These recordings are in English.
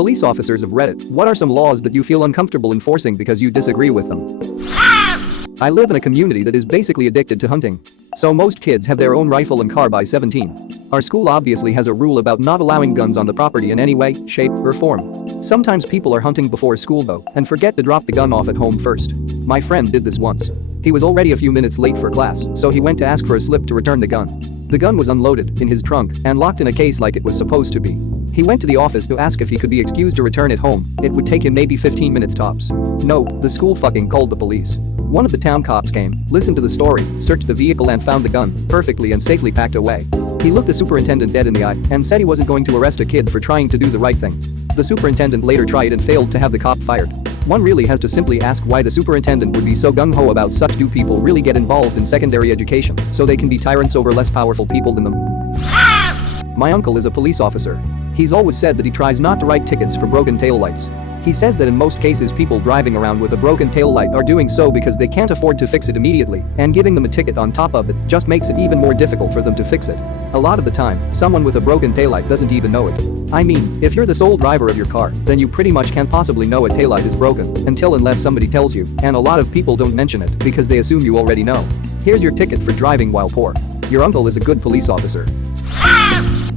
police officers of Reddit, what are some laws that you feel uncomfortable enforcing because you disagree with them? I live in a community that is basically addicted to hunting. So most kids have their own rifle and car by 17. Our school obviously has a rule about not allowing guns on the property in any way, shape, or form. Sometimes people are hunting before school though and forget to drop the gun off at home first. My friend did this once. He was already a few minutes late for class, so he went to ask for a slip to return the gun. The gun was unloaded, in his trunk, and locked in a case like it was supposed to be. He went to the office to ask if he could be excused to return it home. It would take him maybe 15 minutes tops. No, the school fucking called the police. One of the town cops came, listened to the story, searched the vehicle and found the gun, perfectly and safely packed away. He looked the superintendent dead in the eye and said he wasn't going to arrest a kid for trying to do the right thing. The superintendent later tried and failed to have the cop fired. One really has to simply ask why the superintendent would be so gung-ho about such. Do people really get involved in secondary education so they can be tyrants over less powerful people than them? My uncle is a police officer. He's always said that he tries not to write tickets for broken taillights. He says that in most cases people driving around with a broken taillight are doing so because they can't afford to fix it immediately, and giving them a ticket on top of it just makes it even more difficult for them to fix it. A lot of the time, someone with a broken taillight doesn't even know it. I mean, if you're the sole driver of your car, then you pretty much can't possibly know a taillight is broken unless somebody tells you, and a lot of people don't mention it because they assume you already know. Here's your ticket for driving while poor. Your uncle is a good police officer.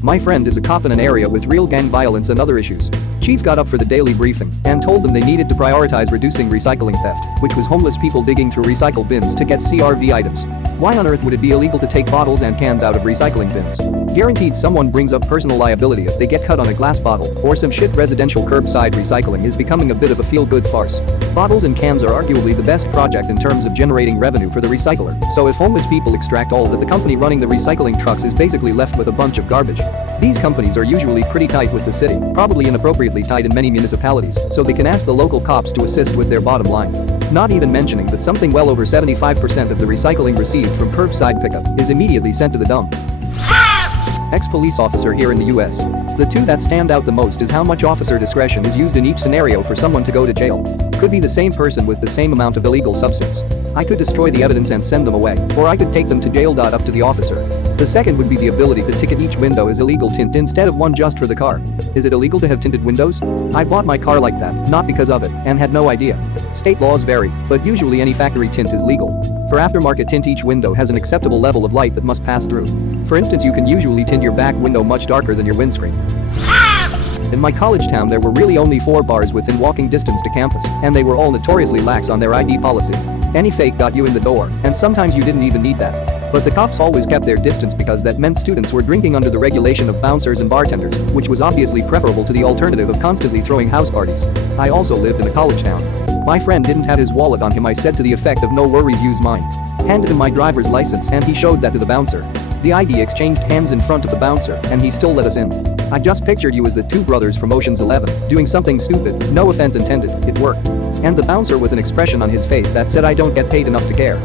My friend is a cop in an area with real gang violence and other issues. Chief got up for the daily briefing and told them they needed to prioritize reducing recycling theft, which was homeless people digging through recycle bins to get CRV items. Why on earth would it be illegal to take bottles and cans out of recycling bins? Guaranteed someone brings up personal liability if they get cut on a glass bottle or some shit. Residential curbside recycling is becoming a bit of a feel-good farce. Bottles and cans are arguably the best project in terms of generating revenue for the recycler, so if homeless people extract all that, the company running the recycling trucks is basically left with a bunch of garbage. These companies are usually pretty tight with the city, probably inappropriately tight in many municipalities, so they can ask the local cops to assist with their bottom line. Not even mentioning that something well over 75% of the recycling received from curbside pickup is immediately sent to the dump. Ex-police officer here in the US. The two that stand out the most is how much officer discretion is used in each scenario for someone to go to jail. Could be the same person with the same amount of illegal substance. I could destroy the evidence and send them away, or I could take them to jail. Up to the officer. The second would be the ability to ticket each window as illegal tint instead of one just for the car. Is it illegal to have tinted windows? I bought my car like that, not because of it, and had no idea. State laws vary, but usually any factory tint is legal. For aftermarket tint, each window has an acceptable level of light that must pass through. For instance, you can usually tint your back window much darker than your windscreen. In my college town there were really only 4 bars within walking distance to campus, and they were all notoriously lax on their ID policy. Any fake got you in the door, and sometimes you didn't even need that. But the cops always kept their distance because that meant students were drinking under the regulation of bouncers and bartenders, which was obviously preferable to the alternative of constantly throwing house parties. I also lived in a college town. My friend didn't have his wallet on him. I said to the effect of, "No worries, use mine." Handed him my driver's license and he showed that to the bouncer. The ID exchanged hands in front of the bouncer and he still let us in. I just pictured you as the two brothers from Ocean's 11 doing something stupid, no offense intended, it worked. And the bouncer with an expression on his face that said, "I don't get paid enough to care."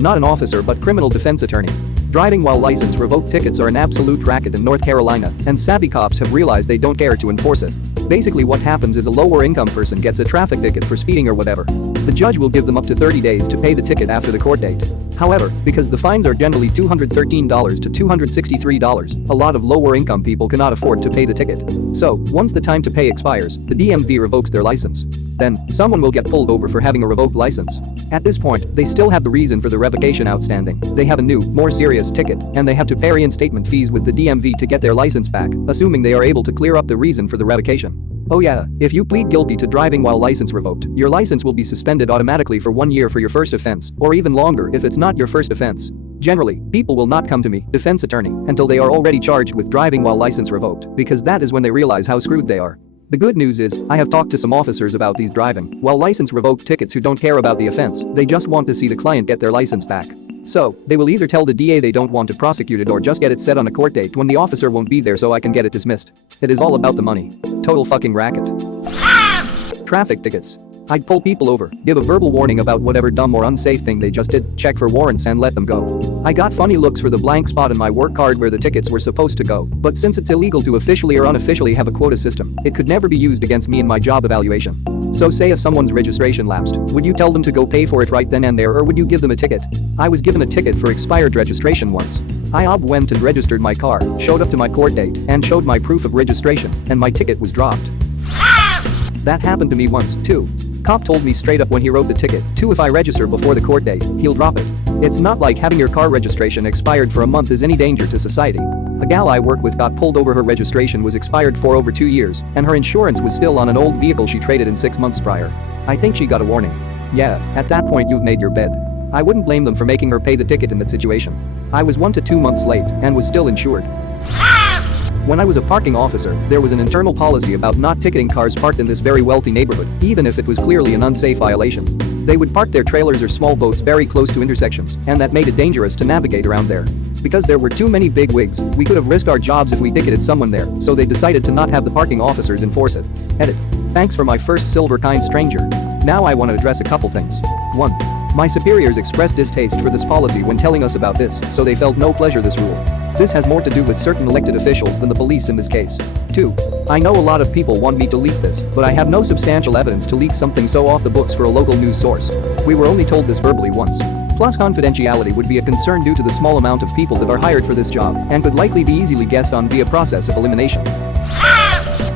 Not an officer but criminal defense attorney. Driving while license revoked tickets are an absolute racket in North Carolina, and savvy cops have realized they don't care to enforce it. Basically what happens is a lower income person gets a traffic ticket for speeding or whatever. The judge will give them up to 30 days to pay the ticket after the court date. However, because the fines are generally $213 to $263, a lot of lower income people cannot afford to pay the ticket. So, once the time to pay expires, the DMV revokes their license. Then, someone will get pulled over for having a revoked license. At this point, they still have the reason for the revocation outstanding. They have a new, more serious ticket, and they have to pay reinstatement fees with the DMV to get their license back, assuming they are able to clear up the reason for the revocation. Oh yeah, if you plead guilty to driving while license revoked, your license will be suspended automatically for 1 year for your first offense, or even longer if it's not your first offense. Generally, people will not come to me, defense attorney, until they are already charged with driving while license revoked, because that is when they realize how screwed they are. The good news is, I have talked to some officers about these driving while license revoked tickets who don't care about the offense, they just want to see the client get their license back. So, they will either tell the DA they don't want to prosecute it or just get it set on a court date when the officer won't be there so I can get it dismissed. It is all about the money. Total fucking racket. Traffic tickets. I'd pull people over, give a verbal warning about whatever dumb or unsafe thing they just did, check for warrants and let them go. I got funny looks for the blank spot in my work card where the tickets were supposed to go, but since it's illegal to officially or unofficially have a quota system, it could never be used against me in my job evaluation. So say if someone's registration lapsed, would you tell them to go pay for it right then and there or would you give them a ticket? I was given a ticket for expired registration once. I went and registered my car, showed up to my court date, and showed my proof of registration, and my ticket was dropped. That happened to me once, too. Cop told me straight up when he wrote the ticket, too, if I register before the court date, he'll drop it. It's not like having your car registration expired for a month is any danger to society. A gal I work with got pulled over. Her registration was expired for over 2 years, and her insurance was still on an old vehicle she traded in 6 months prior. I think she got a warning. Yeah, at that point you've made your bed. I wouldn't blame them for making her pay the ticket in that situation. I was 1 to 2 months late and was still insured. When I was a parking officer, there was an internal policy about not ticketing cars parked in this very wealthy neighborhood, even if it was clearly an unsafe violation. They would park their trailers or small boats very close to intersections, and that made it dangerous to navigate around there. Because there were too many big wigs, we could have risked our jobs if we ticketed someone there, so they decided to not have the parking officers enforce it. Edit. Thanks for my first silver kind stranger. Now I want to address a couple things. 1. My superiors expressed distaste for this policy when telling us about this, so they felt no pleasure this rule. This has more to do with certain elected officials than the police in this case. 2. I know a lot of people want me to leak this, but I have no substantial evidence to leak something so off the books for a local news source. We were only told this verbally once. Plus, confidentiality would be a concern due to the small amount of people that are hired for this job and could likely be easily guessed on via process of elimination.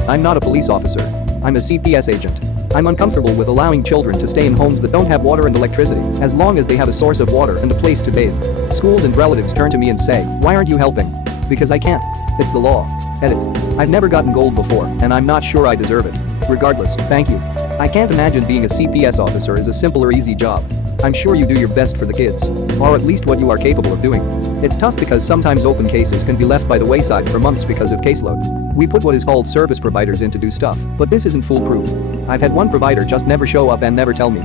I'm not a police officer. I'm a CPS agent. I'm uncomfortable with allowing children to stay in homes that don't have water and electricity, as long as they have a source of water and a place to bathe. Schools and relatives turn to me and say, "Why aren't you helping?" Because I can't. It's the law. Edit. I've never gotten gold before, and I'm not sure I deserve it. Regardless, thank you. I can't imagine being a CPS officer is a simple or easy job. I'm sure you do your best for the kids. Or at least what you are capable of doing. It's tough because sometimes open cases can be left by the wayside for months because of caseload. We put what is called service providers in to do stuff, but this isn't foolproof. I've had one provider just never show up and never tell me.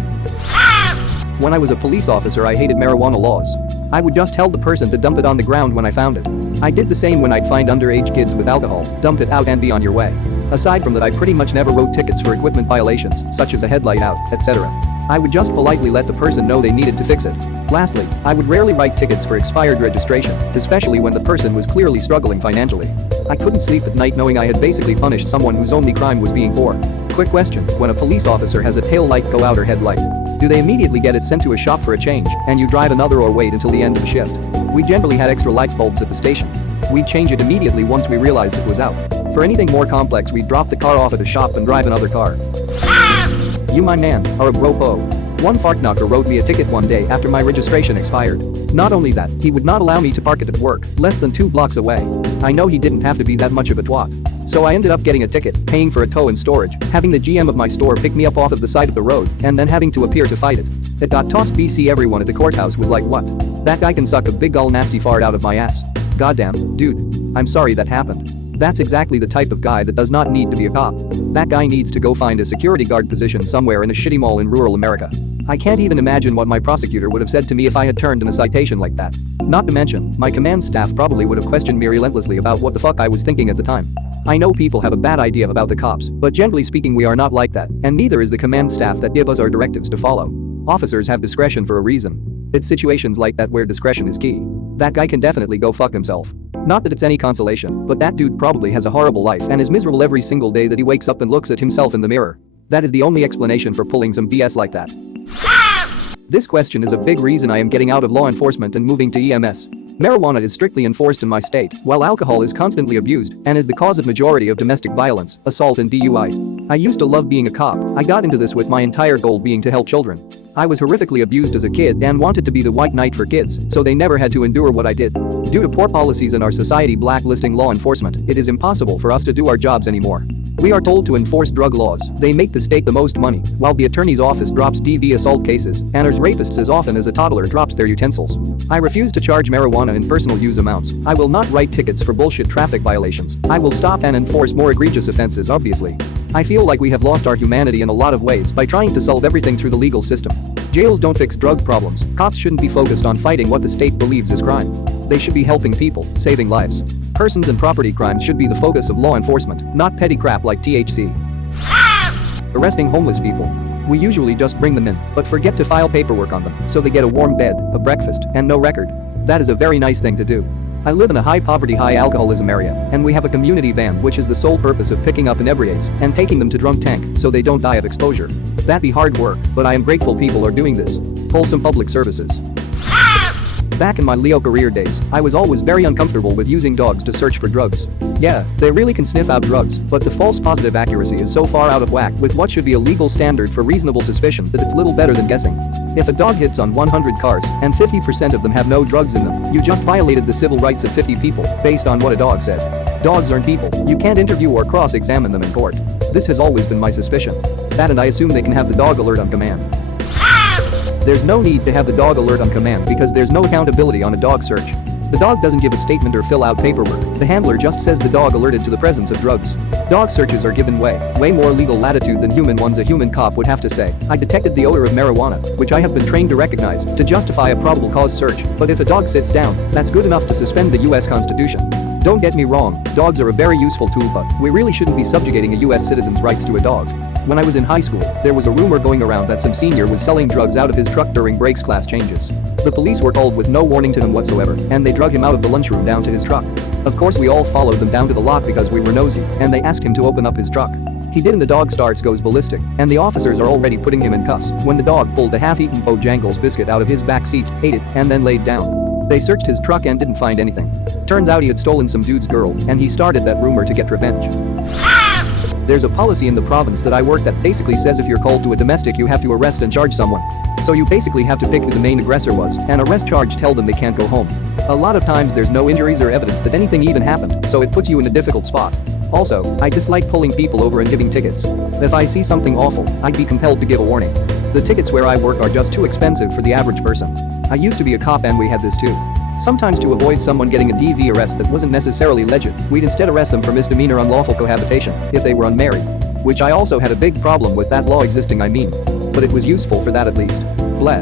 When I was a police officer, I hated marijuana laws. I would just tell the person to dump it on the ground when I found it. I did the same when I'd find underage kids with alcohol, dump it out and be on your way. Aside from that, I pretty much never wrote tickets for equipment violations, such as a headlight out, etc. I would just politely let the person know they needed to fix it. Lastly, I would rarely write tickets for expired registration, especially when the person was clearly struggling financially. I couldn't sleep at night knowing I had basically punished someone whose only crime was being poor. Quick question, when a police officer has a tail light go out or headlight, do they immediately get it sent to a shop for a change, and you drive another or wait until the end of the shift? We generally had extra light bulbs at the station. We'd change it immediately once we realized it was out. For anything more complex, we'd drop the car off at a shop and drive another car. You, my man, are a bro-po. One fart knocker wrote me a ticket one day after my registration expired. Not only that, he would not allow me to park it at work, less than 2 blocks away. I know he didn't have to be that much of a twat. So I ended up getting a ticket, paying for a tow and storage, having the GM of my store pick me up off of the side of the road, and then having to appear to fight it. It got tossed. BC. Everyone at the courthouse was like, what? That guy can suck a big ol' nasty fart out of my ass. Goddamn, dude. I'm sorry that happened. That's exactly the type of guy that does not need to be a cop. That guy needs to go find a security guard position somewhere in a shitty mall in rural America. I can't even imagine what my prosecutor would have said to me if I had turned in a citation like that. Not to mention, my command staff probably would have questioned me relentlessly about what the fuck I was thinking at the time. I know people have a bad idea about the cops, but generally speaking we are not like that, and neither is the command staff that give us our directives to follow. Officers have discretion for a reason. It's situations like that where discretion is key. That guy can definitely go fuck himself. Not that it's any consolation, but that dude probably has a horrible life and is miserable every single day that he wakes up and looks at himself in the mirror. That is the only explanation for pulling some BS like that. This question is a big reason I am getting out of law enforcement and moving to EMS. Marijuana is strictly enforced in my state, while alcohol is constantly abused and is the cause of majority of domestic violence, assault and DUI. I used to love being a cop. I got into this with my entire goal being to help children. I was horrifically abused as a kid and wanted to be the white knight for kids, so they never had to endure what I did. Due to poor policies in our society blacklisting law enforcement, it is impossible for us to do our jobs anymore. We are told to enforce drug laws. They make the state the most money, while the attorney's office drops DV assault cases and as rapists as often as a toddler drops their utensils. I refuse to charge marijuana in personal use amounts. I will not write tickets for bullshit traffic violations. I will stop and enforce more egregious offenses, obviously. I feel like we have lost our humanity in a lot of ways by trying to solve everything through the legal system. Jails don't fix drug problems. Cops shouldn't be focused on fighting what the state believes is crime. They should be helping people, saving lives. Persons and property crimes should be the focus of law enforcement, not petty crap like THC. Arresting homeless people. We usually just bring them in, but forget to file paperwork on them, so they get a warm bed, a breakfast, and no record. That is a very nice thing to do. I live in a high poverty, high alcoholism area, and we have a community van which is the sole purpose of picking up inebriates and taking them to drunk tank so they don't die of exposure. That'd be hard work, but I am grateful people are doing this. Wholesome public services. Back in my Leo career days, I was always very uncomfortable with using dogs to search for drugs. Yeah, they really can sniff out drugs, but the false positive accuracy is so far out of whack with what should be a legal standard for reasonable suspicion that it's little better than guessing. If a dog hits on 100 cars and 50% of them have no drugs in them, you just violated the civil rights of 50 people based on what a dog said. Dogs aren't people. You can't interview or cross-examine them in court. This has always been my suspicion. That, and I assume they can have the dog alert on command. There's no need to have the dog alert on command because there's no accountability on a dog search. The dog doesn't give a statement or fill out paperwork. The handler just says the dog alerted to the presence of drugs. Dog searches are given way more legal latitude than human ones. A human cop would have to say, I detected the odor of marijuana, which I have been trained to recognize, to justify a probable cause search. But if a dog sits down, that's good enough to suspend the US Constitution. Don't get me wrong, dogs are a very useful tool, but we really shouldn't be subjugating a US citizen's rights to a dog. When I was in high school, there was a rumor going around that some senior was selling drugs out of his truck during breaks class changes. The police were called with no warning to him whatsoever, and they drug him out of the lunchroom down to his truck. Of course we all followed them down to the lot because we were nosy, and they asked him to open up his truck. He did, and the dog goes ballistic, and the officers are already putting him in cuffs when the dog pulled a half-eaten Bojangles biscuit out of his back seat, ate it, and then laid down. They searched his truck and didn't find anything. Turns out he had stolen some dude's girl, and he started that rumor to get revenge. There's a policy in the province that I work that basically says if you're called to a domestic you have to arrest and charge someone. So you basically have to pick who the main aggressor was and arrest charge, tell them they can't go home. A lot of times there's no injuries or evidence that anything even happened, so it puts you in a difficult spot. Also, I dislike pulling people over and giving tickets. If I see something awful, I'd be compelled to give a warning. The tickets where I work are just too expensive for the average person. I used to be a cop and we had this too. Sometimes to avoid someone getting a DV arrest that wasn't necessarily legit, we'd instead arrest them for misdemeanor unlawful cohabitation if they were unmarried. Which I also had a big problem with that law existing, but it was useful for that at least. Blah.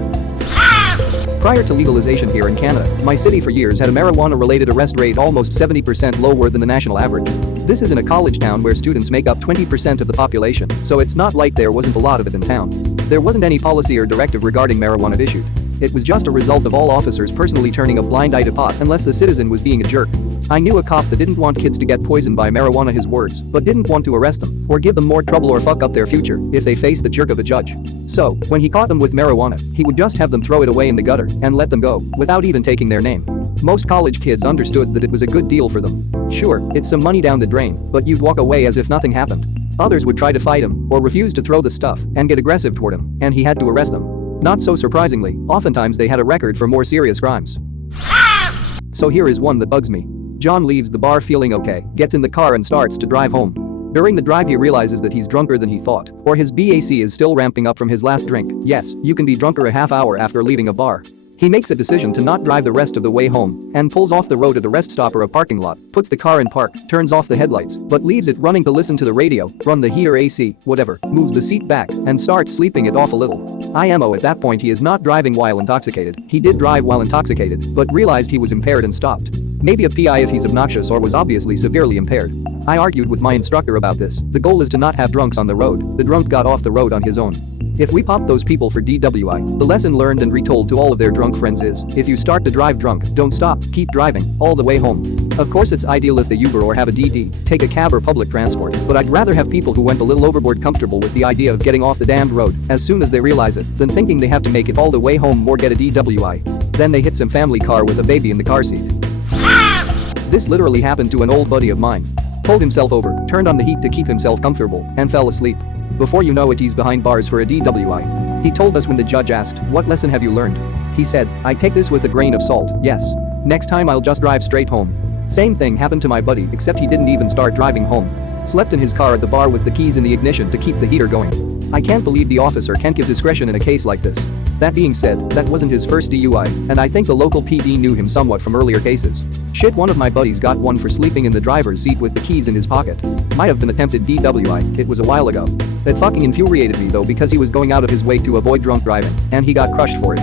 Prior to legalization here in Canada, my city for years had a marijuana-related arrest rate almost 70% lower than the national average. This is in a college town where students make up 20% of the population, so it's not like there wasn't a lot of it in town. There wasn't any policy or directive regarding marijuana issued. It was just a result of all officers personally turning a blind eye to pot unless the citizen was being a jerk. I knew a cop that didn't want kids to get poisoned by marijuana, his words, but didn't want to arrest them or give them more trouble or fuck up their future if they faced the jerk of a judge. So, when he caught them with marijuana, he would just have them throw it away in the gutter and let them go without even taking their name. Most college kids understood that it was a good deal for them. Sure, it's some money down the drain, but you'd walk away as if nothing happened. Others would try to fight him or refuse to throw the stuff and get aggressive toward him, and he had to arrest them. Not so surprisingly, oftentimes they had a record for more serious crimes. So here is one that bugs me. John leaves the bar feeling okay, gets in the car and starts to drive home. During the drive he realizes that he's drunker than he thought, or his BAC is still ramping up from his last drink. Yes, you can be drunker a half hour after leaving a bar. He makes a decision to not drive the rest of the way home and pulls off the road at a rest stop or a parking lot, puts the car in park, turns off the headlights, but leaves it running to listen to the radio, run the heater AC, whatever, moves the seat back and starts sleeping it off a little. IMO at that point he is not driving while intoxicated. He did drive while intoxicated, but realized he was impaired and stopped. Maybe a PI if he's obnoxious or was obviously severely impaired. I argued with my instructor about this. The goal is to not have drunks on the road. The drunk got off the road on his own. If we pop those people for DWI, the lesson learned and retold to all of their drunk friends is, if you start to drive drunk, don't stop, keep driving, all the way home. Of course it's ideal if they Uber or have a DD, take a cab or public transport, but I'd rather have people who went a little overboard comfortable with the idea of getting off the damned road as soon as they realize it than thinking they have to make it all the way home or get a DWI. Then they hit some family car with a baby in the car seat. This literally happened to an old buddy of mine. Pulled himself over, turned on the heat to keep himself comfortable, and fell asleep. Before you know it he's behind bars for a DWI. He told us when the judge asked, "What lesson have you learned?" He said, "I take this with a grain of salt, yes. Next time I'll just drive straight home." Same thing happened to my buddy except he didn't even start driving home. Slept in his car at the bar with the keys in the ignition to keep the heater going. I can't believe the officer can't give discretion in a case like this. That being said, that wasn't his first DUI, and I think the local PD knew him somewhat from earlier cases. Shit, one of my buddies got one for sleeping in the driver's seat with the keys in his pocket. Might have been attempted DWI, it was a while ago. It fucking infuriated me though because he was going out of his way to avoid drunk driving, and he got crushed for it.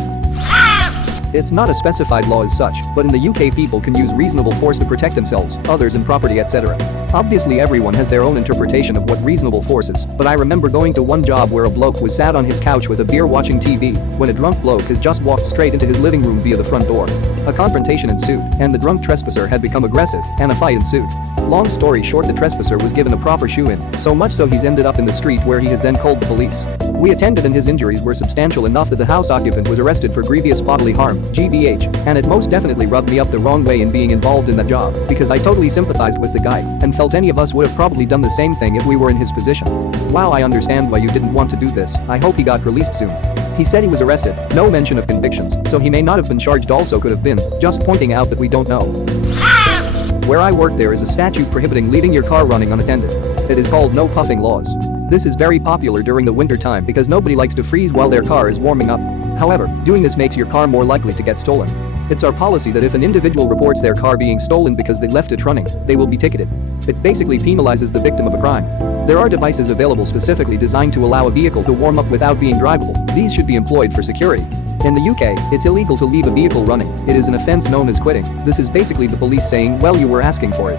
It's not a specified law as such, but in the UK people can use reasonable force to protect themselves, others and property, etc. Obviously everyone has their own interpretation of what reasonable force is, but I remember going to one job where a bloke was sat on his couch with a beer watching TV when a drunk bloke has just walked straight into his living room via the front door. A confrontation ensued, and the drunk trespasser had become aggressive, and a fight ensued. Long story short, the trespasser was given a proper shoe-in, so much so he's ended up in the street where he has then called the police. We attended and his injuries were substantial enough that the house occupant was arrested for grievous bodily harm, GBH, and it most definitely rubbed me up the wrong way in being involved in that job, because I totally sympathized with the guy, and felt any of us would have probably done the same thing if we were in his position. Wow, I understand why you didn't want to do this. I hope he got released soon. He said he was arrested, no mention of convictions, so he may not have been charged, also could have been, just pointing out that we don't know. Where I work there is a statute prohibiting leaving your car running unattended. It is called no puffing laws. This is very popular during the winter time because nobody likes to freeze while their car is warming up. However, doing this makes your car more likely to get stolen. It's our policy that if an individual reports their car being stolen because they left it running, they will be ticketed. It basically penalizes the victim of a crime. There are devices available specifically designed to allow a vehicle to warm up without being drivable. These should be employed for security. In the UK, it's illegal to leave a vehicle running. It is an offense known as quitting. This is basically the police saying, well, you were asking for it.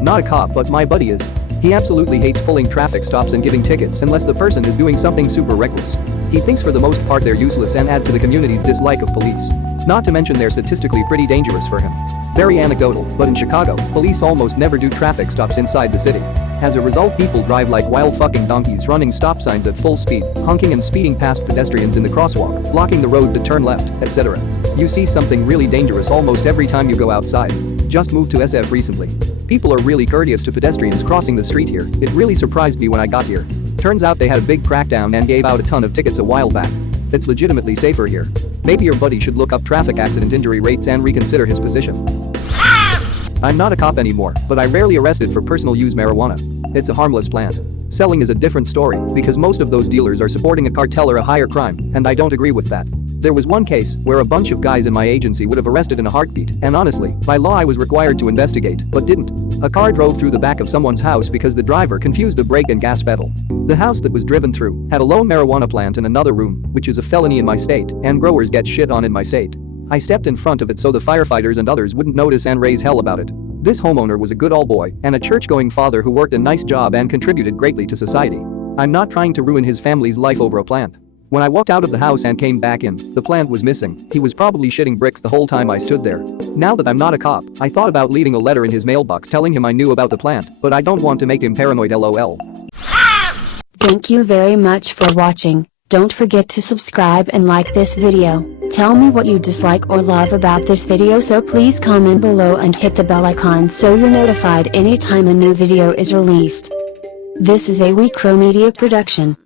Not a cop, but my buddy is. He absolutely hates pulling traffic stops and giving tickets unless the person is doing something super reckless. He thinks for the most part they're useless and add to the community's dislike of police. Not to mention they're statistically pretty dangerous for him. Very anecdotal, but in Chicago, police almost never do traffic stops inside the city. As a result, people drive like wild fucking donkeys, running stop signs at full speed, honking and speeding past pedestrians in the crosswalk, blocking the road to turn left, etc. You see something really dangerous almost every time you go outside. Just moved to SF recently. People are really courteous to pedestrians crossing the street here. It really surprised me when I got here. Turns out they had a big crackdown and gave out a ton of tickets a while back. It's legitimately safer here. Maybe your buddy should look up traffic accident injury rates and reconsider his position. I'm not a cop anymore, but I rarely arrested for personal use marijuana. It's a harmless plant. Selling is a different story because most of those dealers are supporting a cartel or a higher crime, and I don't agree with that. There was one case where a bunch of guys in my agency would have arrested in a heartbeat, and honestly, by law I was required to investigate, but didn't. A car drove through the back of someone's house because the driver confused the brake and gas pedal. The house that was driven through had a lone marijuana plant in another room, which is a felony in my state, and growers get shit on in my state. I stepped in front of it so the firefighters and others wouldn't notice and raise hell about it. This homeowner was a good old boy and a church-going father who worked a nice job and contributed greatly to society. I'm not trying to ruin his family's life over a plant. When I walked out of the house and came back in, the plant was missing. He was probably shitting bricks the whole time I stood there. Now that I'm not a cop, I thought about leaving a letter in his mailbox telling him I knew about the plant, but I don't want to make him paranoid, lol. Thank you very much for watching. Don't forget to subscribe and like this video. Tell me what you dislike or love about this video, so please comment below and hit the bell icon so you're notified anytime a new video is released. This is a WeCrow Media production.